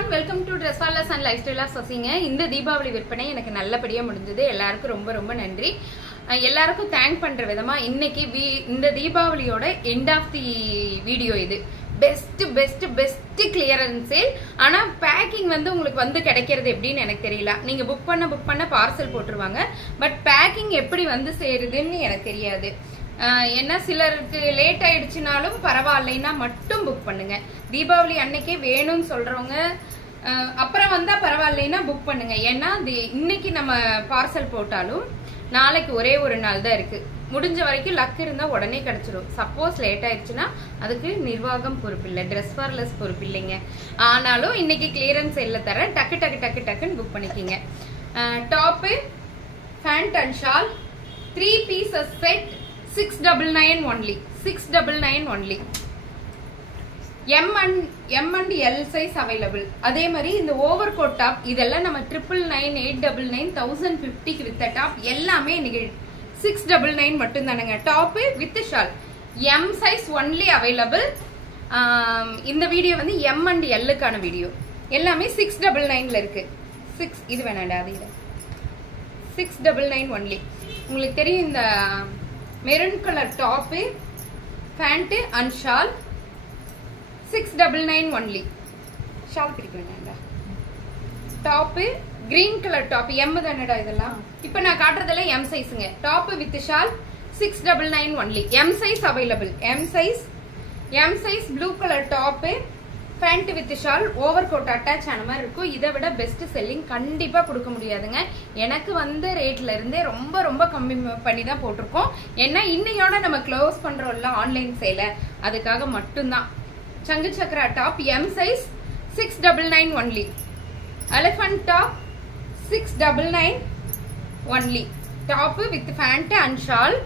everyone, welcome to Dresswallas and Lifestyle of Sasiங்க. இந்த தீபாவளி விற்பனை எனக்கு நல்லபடியா முடிஞ்சது. எல்லாருக்கும் ரொம்ப ரொம்ப நன்றி. எல்லாருக்கும் தேங்க் பண்ற விதமா இன்னைக்கு இந்த தீபாவளியோட எண்ட் ஆஃப் தி வீடியோ இது. Best clearance sale. ஆனா பேக்கிங் வந்து உங்களுக்கு வந்து கிடைக்கிறது எப்படின்னு எனக்கு தெரியல. நீங்க புக் பண்ண பார்சல் போட்டுருவாங்க. பட் பேக்கிங் எப்படி வந்து சேருதுன்னு எனக்கு தெரியாது. என்ன சிலருக்கு லேட் ஆயிடுச்சுனாலும் பரவாயில்லைன்னா மட்டும் புக் பண்ணுங்க. தீபாவளி அன்னைக்கே வேணும்னு சொல்றவங்க அப்புறம் வந்தா பரவாயில்லைன்னா புக் பண்ணுங்க. ஏன்னா இன்னைக்கு நம்ம பார்சல் போட்டாலும் நாளைக்கு ஒரே ஒரு நாள் தான் இருக்கு. முடிஞ்ச வரைக்கும் லக் இருந்தா உடனே கிடைச்சிடும். சப்போஸ் லேட் ஆயிடுச்சுன்னா அதுக்கு நிர்வாகம் பொறுப்பு இல்லை, Dresswallas பொறுப்பு இல்லைங்க. ஆனாலும் இன்னைக்கு கிளியரன்ஸ் சேல்ல தரேன். டக்குன்னு புக் பண்ணிக்கிங்க. Top pant and shawl 3 pieces set 699 only. 699 only. M and L size available. அதே மாதிரி இந்த ஓவர் கோட் டாப் இதெல்லாம் நம்ம 999, 899, 1050 க்கு வித்த டாப் எல்லாமே இன்னைக்கு 699 மட்டும் தானுங்க. Top with shawl M size only available. இந்த வீடியோ வந்து M and L க்கான வீடியோ. எல்லாமே 699 ல இருக்கு. 6 இது வேணாடா அது இது. 699 only. உங்களுக்கு தெரியும் இந்த maroon colour top pant and shawl 699 only. Shawl பிடிக்க வேண்டாம்டா. Top green colour top M தானடா இதெல்லாம். இப்போ நான் காட்டுறதுல M சைஸ்ங்க. Top with shawl 699 only. M size available. M size blue colour top pant with shawl over coat attach ஆன மாதிரி இருக்கும். இதை விட பெஸ்ட் செல்லிங் கண்டிப்பா கொடுக்க முடியாதுங்க. எனக்கு வந்த ரேட்ல இருந்தே ரொம்ப கம்மி பண்ணி தான் போட்டிருக்கோம். ஏன்னா இன்னையோட நம்ம க்ளோஸ் பண்றோம்ல ஆன்லைன் சேல, அதுக்காக மட்டும்தான். சங்கு சக்கரா top M size 699 only. Elephant top 699 only. Top with pant and shawl.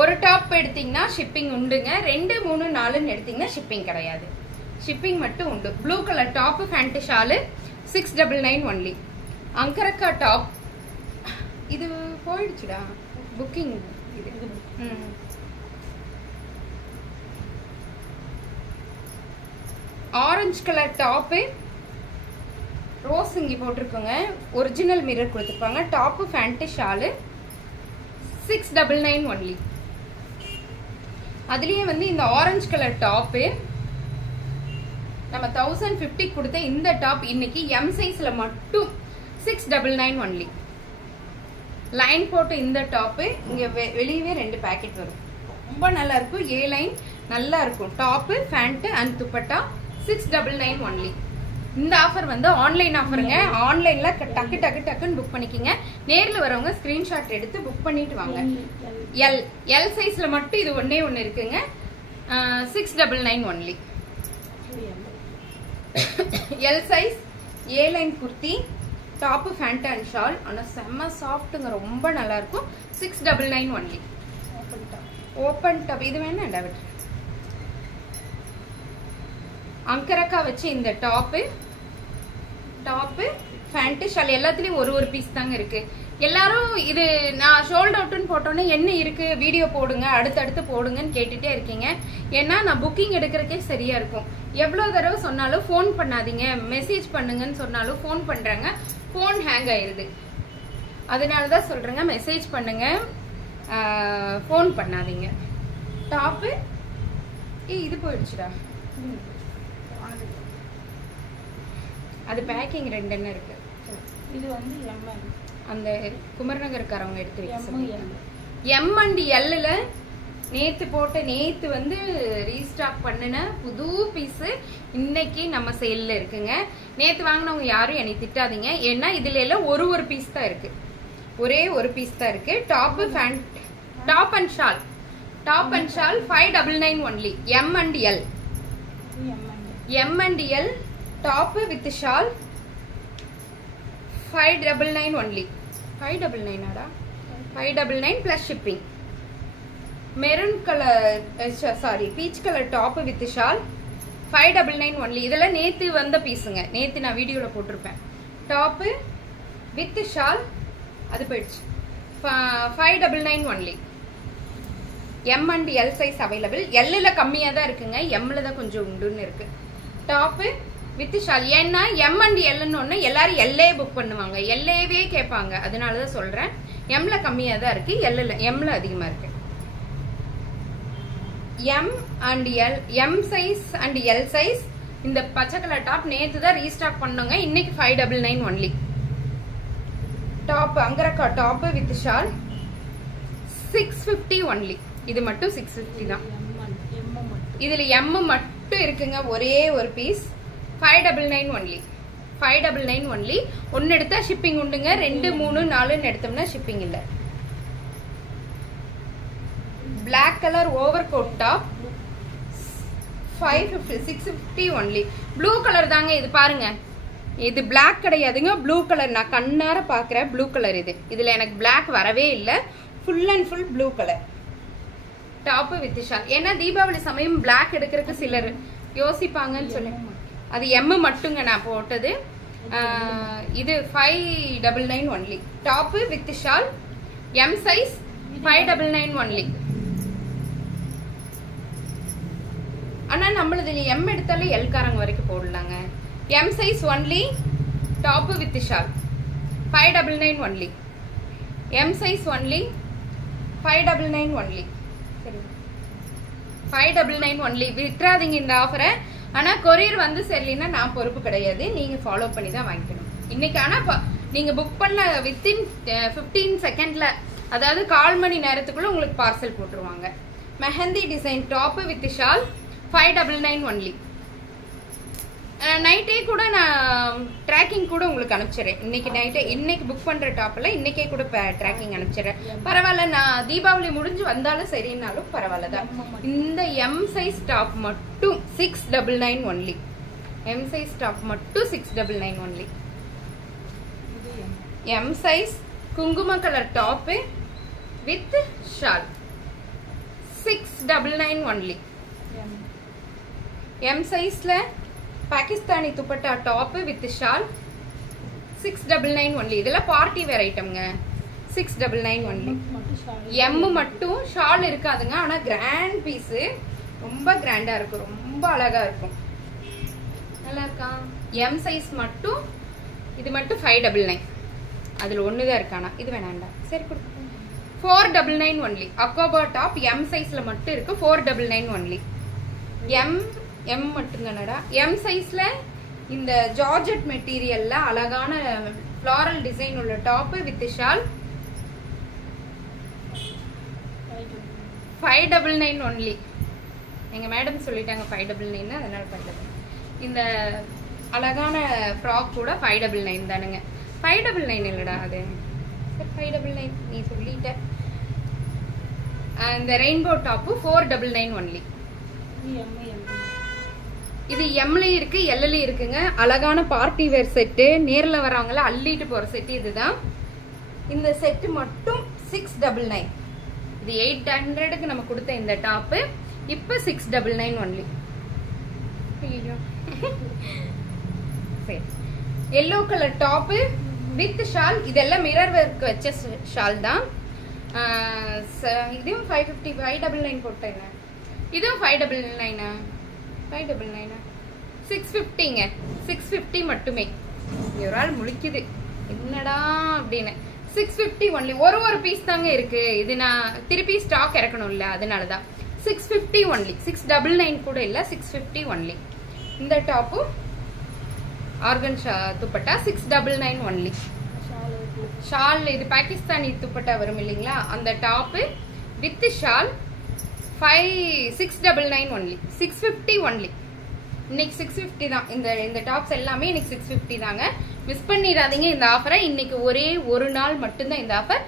ஒரு டாப் எடுத்தீங்கன்னா ஷிப்பிங் உண்டுங்க. 2, 3, 4 எடுத்தீங்கன்னா ஷிப்பிங் கிடையாது. ஷிப்பிங் மட்டும் உண்டு. Blue colour top pant shawl 699 only. Angrakha top இது போயிடுச்சுடா புக்கிங். இது ஆரஞ்சு கலர் டாப் ரோஸ் இங்க போட்டிருக்கோங்க. ஒரிஜினல் மிரர் கொடுத்துருப்பாங்க. Top pant shawl 699 only. அதுலயே வந்து இந்த ஆரஞ்சு கலர் டாப் நம்ம 1050 கொடுத்த இந்த டாப் இன்னைக்கு M சைஸ்ல மட்டும் 699 only. லைன் போட்டு இந்த டாப் இங்க வெளியவே 2 பாக்கெட் வரும். ரொம்ப நல்லா இருக்கும். A லைன் நல்லா இருக்கும். Top pant and dupatta 699 only. இந்த ஆஃபர் வந்து ஆன்லைன் ஆஃபருங்க. ஆன்லைன்ல டக்குன்னு புக் பண்ணிக்கிங்க. நேர்ல வரவங்க ஸ்கிரீன்ஷாட் எடுத்து புக் பண்ணிட்டு வாங்க. எல் சைஸ்ல மட்டும் இது ஒண்ணே ஒன்னு இருக்குங்க. 699 only. L size A line kurti top pant and shawl. ஆனா செம்ம சாஃப்ட்டுங்க, ரொம்ப நல்லா இருக்கும். 699 only. ஓபன் டாப் இது வேணாண்டா விட்டு. அங்கரக்கா வச்சு இந்த டாப் பேண்ட் ஷால் எல்லாத்துலயும் ஒரு பீஸ் தாங்க இருக்கு. எல்லாரும் இது நான் ஷோல்ட் அவுட்னு போட்டோன்னே என்ன இருக்கு வீடியோ போடுங்க அடுத்தடுத்து போடுங்கன்னு கேட்டுட்டே இருக்கீங்க. ஏன்னா நான் புக்கிங் எடுக்கிறதுக்கே சரியா இருக்கும். எவ்வளவு தடவை சொன்னாலும் ஃபோன் பண்ணாதீங்க, மெசேஜ் பண்ணுங்கன்னு சொன்னாலும் ஃபோன் பண்றாங்க, ஃபோன் ஹேங் ஆயிருது. அதனாலதான் சொல்றேங்க மெசேஜ் பண்ணுங்க, ஃபோன் பண்ணாதீங்க. டாப்பு இது போயிடுச்சுடா. அது பேக்கிங் 2 என்ன இருக்கு. இது வந்து அந்த குமரநகர்காரவங்க எடுத்து வைக்க M and L ல நேத்து வந்து ரீஸ்டாக் பண்ணின புது பீஸ் இன்னைக்கு நம்ம சேல்ல இருக்குங்க. நேத்து வாங்கினவங்க யாரும் என்னை திட்டாதீங்க. ஏன்னா இதுல எல்லாம் ஒரு பீஸ் தான் இருக்கு. ஒரே ஒரு பீஸ் தான் இருக்கு. Top and shawl 599 only. M and L top with shawl 599 only. 599 ஆடா. 599 plus shipping. Maroon colour peach colour top with shawl 599 only. இதெல்லாம் நேத்து வந்த பீஸுங்க. நேத்து நான் வீடியோல போட்டிருப்பேன். டாப் வித் ஷால் அது போயிடுச்சு. 599 only. M and L size available. L ல கம்மியா தான் இருக்குங்க. M ல தான் கொஞ்சம் உண்டுன்னு இருக்கு. Top with shawl. ஏன்னா எம் அண்ட் எல்னு ஒன்று எல்லாரும் எல்லே புக் பண்ணுவாங்க, எல்லேவே கேட்பாங்க. அதனாலதான் சொல்றேன். எம்ல கம்மியா தான் இருக்கு, எம்ல அதிகமா இருக்கு. M and L, M size and L size. இந்த பச்சை கலர் டாப் நேத்து தான் ரீஸ்டாக் பண்ணோங்க. இன்னைக்கு 599 only. Top angrakha top with shawl 650 only. இது மட்டும் 650 தான். இதுல எம் மட்டும் இருக்குங்க, ஒரே ஒரு பீஸ். 599 ஒன்லி. 599 ஒன்லி. ஒன்னு எடுத்தா ஷிப்பிங் உண்டுங்க. 2, 3, 4 எடுத்தோம்னா ஷிப்பிங் இல்ல. Black colour over coat top 550, 650 only. Blue colour தாங்க இது, பாருங்க. இது பிளாக் கிடையாதுங்க, ப்ளூ கலர். நான் கண்ணார பாக்குறேன் ப்ளூ கலர் இது. இதுல எனக்கு பிளாக் வரவே இல்லை, full and full blue colour top with shawl. ஏன்னா தீபாவளி சமயம் பிளாக் எடுக்கிறதுக்கு சிலர் யோசிப்பாங்கன்னு சொல்லி அது எம் மட்டுங்க நான் போட்டது. இது 599 only. Top with shawl M size 599 only. ஆனா நம்மளது எம் எடுத்தாலே எல் காரங்க வரைக்கும் போடலாங்க. M size only. Top with shawl 599 only. M size only 599 only. சரி, 599 ஒன்லி. விட்டுறாதீங்க இந்த ஆஃபரை. ஆனா கொரியர் வந்து சரியில்லைன்னா நான் பொறுப்பு கிடையாது, நீங்க ஃபாலோ பண்ணி தான் வாங்கிக்கணும். இன்னைக்கு ஆனா நீங்க புக் பண்ண வித்தின் 15 செகண்ட்ல, அதாவது 1/4 மணி நேரத்துக்குள்ள உங்களுக்கு பார்சல் போட்டுருவாங்க. Mehndi design top with shawl 599 only. நைட்டே கூட நான் ட்ராக்கிங் கூட உங்களுக்கு அனுப்பிச்சிடுறேன். இன்னைக்கு நைட்டே, இன்னைக்கு புக் பண்ற டாப்ல இன்னைக்கே கூட ட்ராக்கிங் அனுப்பிச்சிடுறேன். பரவாயில்ல, நான் தீபாவளி முடிஞ்சு வந்தாலும் சரின்னாலும் பரவாயில்லதான். இந்த எம் சைஸ் டாப் மட்டும் 699 ஒன்லி. எம் சைஸ் டாப் மட்டும் 699 ஒன்லி. எம் சைஸ் குங்கும colour top with shawl 699 only. M சைஸ்ல Pakistani dupatta top with shawl 699 only. இதெல்லாம் பார்ட்டி வேர் ஐட்டம்ங்க. 699 ஒன்லி. எம் மட்டும் ஷால் இருக்காதுங்க, ஆனா கிராண்ட் பீஸ், ரொம்ப கிராண்டா இருக்கும், ரொம்ப அழகா இருக்கும். நல்லா இருக்கா? எம் சைஸ் மட்டும், இது மட்டும் 599. அதுல ஒண்ணுதான் இருக்கானா, இது வேணாண்டா. சரி கொடுப்போம். 499 ஒன்லி. அக்கோபா டாப் எம் சைஸ்ல மட்டும் இருக்கு, 499 ஒன்லி. எம் மட்டும் தானடா. எம் சைஸ்ல இந்த ஜார்ஜெட் மெட்டீரியல்ல அழகான ஃப்ளாரல் டிசைன் உள்ள டாப் வித் ஷால் 599 ஒன்லி. எங்க மேடம் சொல்லிட்டாங்க 599, அதனால 599. இந்த அழகான ஃப்ராக் கூட 599 தானுங்க. 599 இல்லடா அது. சரி 599 நீ சொல்லிட்ட. இந்த ரெயின்போ டாப் 499 ஒன்லி. இது எம்லயும் இருக்கு, எல்லையும் இருக்குங்க. அழகான பார்ட்டி வேர் செட்டு, நேர்ல வரவங்கள அள்ளிட்டு போற செட்டு இதுதான். இந்த செட்டு மட்டும் 699. இது 800க்கு நம்ம கொடுத்த இந்த டாப் இப்ப 699 only. Yellow colour top with shawl. இதெல்லாம் மிரர் ஒர்க் வச்ச ஷால் தான். இதுவும் 550, 599 போட்டேன். இதுவும் 599. 599 650ங்க. 650 மட்டுமே. ஒரு ஆள் முழிக்குது என்னடா அப்படின்னு. 650 ஒன்லி. ஒரு பீஸ் தாங்க இருக்கு. இது நான் திருப்பி ஸ்டாக் இறக்கணும்ல, அதனாலதான் 650 ஒன்லி. 699 கூட இல்ல, 650 ஒன்லி. இந்த டாப்பு ஆர்கன் துப்பட்டா 699 ஒன்லி. ஷால் இது பாகிஸ்தானி துப்பட்டா வரும் இல்லைங்களா, அந்த top with shawl 699 only. 650 only. இன்னைக்கு 650 தான். இந்த டாப்ஸ் எல்லாமே இன்னைக்கு 650 தாங்க. மிஸ் பண்ணிடாதீங்க இந்த ஆஃபரை. இன்னைக்கு ஒரே ஒரு நாள் மட்டும்தான் இந்த ஆஃபர்.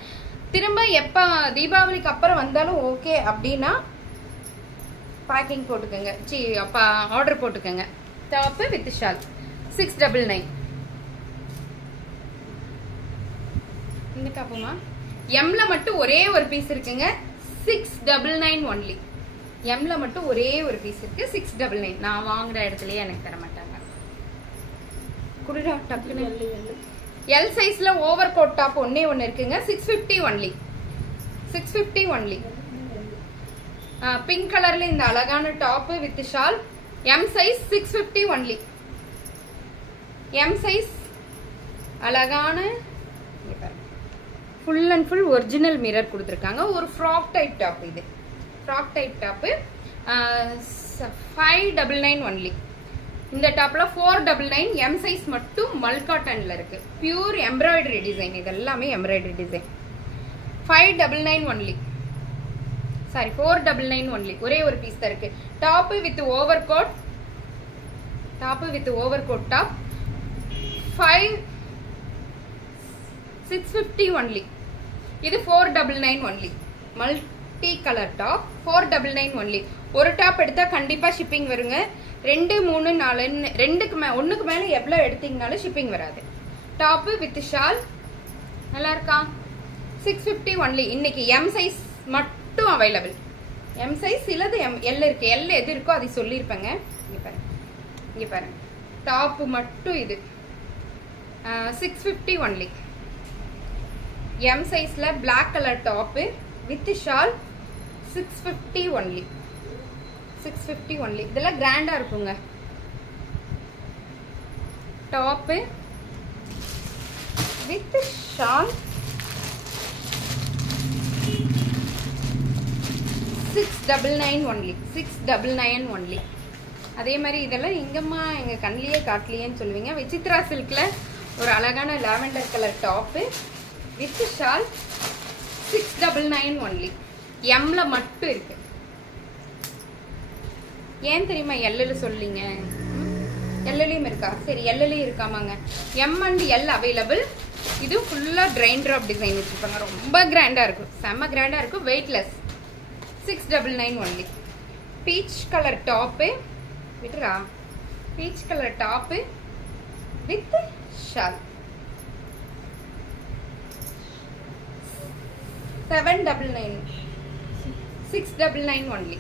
திரும்ப எப்ப தீபாவளிக்கு அப்புறம் வந்தாலும் ஓகே அப்படின்னா பேக்கிங் போட்டுக்கோங்க, அப்ப ஆர்டர் போட்டுக்கோங்க. Top with shawl 699. இந்த டாப்புமா எம்ல மட்டும் ஒரே ஒரு பீஸ் இருக்குங்க, 699 ஒன்லி. எம்ல மட்டும் ஒரே ஒரு பீஸ் இருக்கு, 699. நான் வாங்குற இடத்துலயே எனக்கு தர மாட்டாங்க. குடுடா டக்குனு. எல் சைஸ்ல ஓவர் கோட் டாப் ஒன்னே ஒன்னு இருக்குங்க, 650 ஒன்லி. 650 ஒன்லி. பிங்க் கலர்ல இந்த அழகான top with shawl M size 650 only. M size அழகான full and full original mirror கொடுத்துருக்காங்க. ஒரு ஃப்ராக் டைப் டாப். இது ஃப்ராக் டைப் டாப்பு 599 ஒன்லி. இந்த டாப்ல 499. எம் சைஸ் மட்டும் மல் காட்டன்ல இருக்கு. Pure embroidery design. இது எல்லாமே embroidery design. 599 only. Sorry 499 only. ஒரே ஒரு பீஸ் தான் இருக்கு. Top with over code. Top with over code top 650 only. இது 499 only. Multi colour top 499 only. ஒரு டாப் எடுத்தா கண்டிப்பா ஷிப்பிங் வருங்க. 2 3 4 ஒண்ணுக்கு மேல எவ்வளவு எடுத்தீங்கனாலும் ஷிப்பிங் வராது. டாப் வித் ஷால் நல்லா இருக்கா? 650 ஒன்லி. இன்னைக்கு எம் சைஸ் மட்டும் அவைலபிள். எம் சைஸ் இல்லது எல் இருக்கு. எல் எது இருக்கோ அதை சொல்லியிருப்பேங்க. இங்க பாருங்க டாப் மட்டும் இது 650 ஒன்லி. எம் சைஸ்ல black colour top with shawl 650 only. 650 only. இதெல்லாம் கிராண்டா இருக்குங்க. Top with shawl 699 only. 699 only. அதே மாதிரி இதெல்லாம் எங்கம்மா எங்க கண்ணிலேயே காட்டலையேன்னு சொல்லுவீங்க. விசித்ரா சில்க்ல ஒரு அழகான lavender colour top with shawl 699 only. எம்ல மட்டும் இருக்கு. ஏன் தெரியுமா எல்லுல சொல்லிங்க? எல்லுலயும் இருக்கா? சரி எல்லுலயும் இருக்காமாங்க. M and L available. இது ஃபுல்லா ட்ரைன் ட்ராப் டிசைன் வச்சிருப்பாங்க. ரொம்ப கிராண்டா இருக்கும். செம்ம கிராண்டா இருக்கும். Weightless. 699 only. Peach colour top விட்டுரா. Peach colour top with shawl 799. 699 only.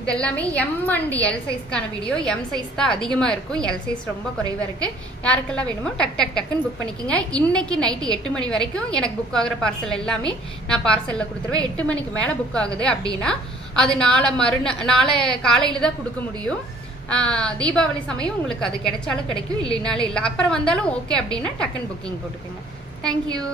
இதெல்லாமே எம் அண்ட் எல் சைஸ்க்கான வீடியோ. எம் சைஸ் தான் அதிகமா இருக்கும். எல் சைஸ் ரொம்ப குறைவா இருக்கு. யாருக்கெல்லாம் வேணுமோ டக் டக் டக்குன்னு புக் பண்ணிக்கோங்க. இன்னைக்கு நைட்டு 8 மணி வரைக்கும் எனக்கு புக் ஆகுற பார்சல் எல்லாமே நான் பார்சல்ல கொடுத்துருவேன். 8 மணிக்கு மேல புக் ஆகுது அப்படின்னா அது நாளை காலையில தான் கொடுக்க முடியும். தீபாவளி சமயம் உங்களுக்கு அது கிடைச்சாலும் கிடைக்கும், இல்லைனாலும் இல்லை. அப்புறம் வந்தாலும் ஓகே அப்படின்னா டக்குன்னு புக்கிங் போட்டுக்கோங்க. தேங்க்யூ.